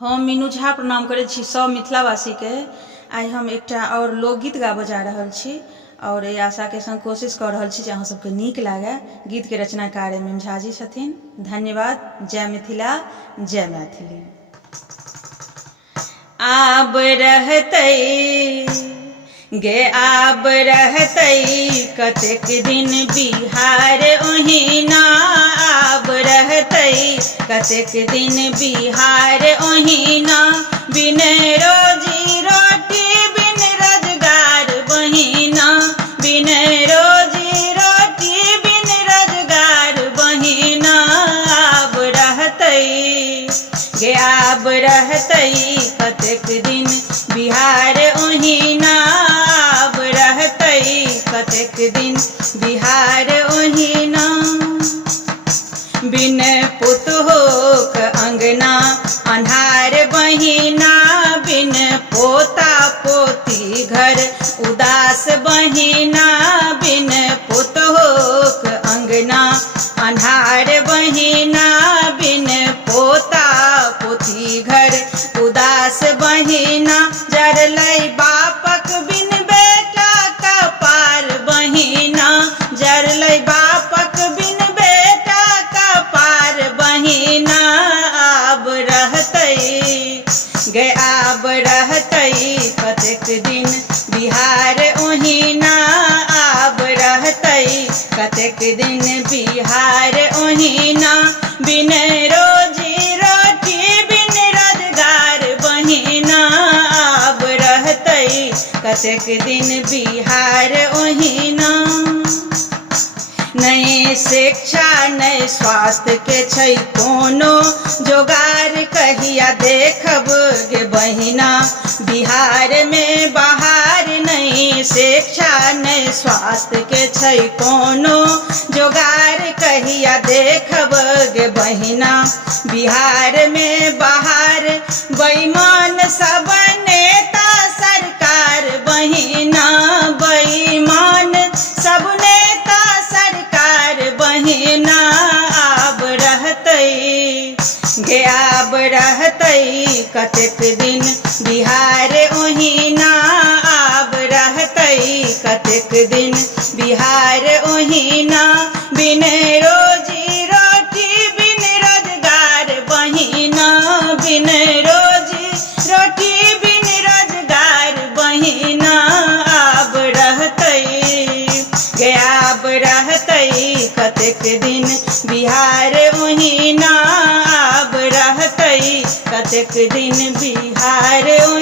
हम मीनू झा प्रणाम करै छी सब मिथिलावासी के। आइ हम एकटा और लोकगीत गाबऽ जा रहल छी और एहि आशा के संग कोशिश कऽ रहल छी जे अहाँ सबके नीक लागे। गीत के रचनाकार एम झा जी छथिन। धन्यवाद। जय मिथिला, जय मैथिली। आब रहतै गे आब रहतै कतेक दिन बिहार ओहिना, आब रहतै कतेक दिन बिहार ओहिना, बिन रोजी रोटी बिन रोजगार बहिना, बिन रोजी रोटी बिन रोजगार बहिना, आब रहतै गे आब रहतै कतेक दिन बिहार ओहिना, आब रहतै कतेक दिन बिहार ओहिना, बिन पुतोहूक अंगना अन्हार बहिना, बिन पोता पोती घर उदास बहिना, बिन पुतोहूक अंगना अन्हार बहिना, बिन पोता पोती घर उदास बहिना, जरलै बापक बिन बेटा कपार बहिना, जरलै बापक बिन बेटा कपार बहिना, आब रहतै गे आब रहतै कतेक दिन बिहार ओहिना, आब रहतै कतेक दिन बिहार ओहिना, बिन रोजी रोटी बिन रोजगार बहिना, आब रहतै कतेक दिन बिहार ओहिना। नहीं शिक्षा नहीं स्वास्थ्य के छै कोनो जोगार, कहिया देखब गे बहिना बिहार में बहार, नहीं शिक्षा नहीं स्वास्थ्य के छै कोनो जोगार, कहिया देखब गे बहिना बिहार में बहार, बेईमान सब नेता सरकार बहिना, बेईमान सब नेता सरकार बहिना, आब रहतै गे आब रहतै कतेक दिन बिहार ओहिना, आब रहतै कतेक दिन बिहार ओहिना, बिन रोजी रोटी बिन रोजगार बहिना, बिन रोजी रोटी बिन रोजगार बहिना, आब रहतै गे आब रहतै कतेक दिन बिहार ओहिना, आब रहतै कतेक दिन बिहार ओहिना।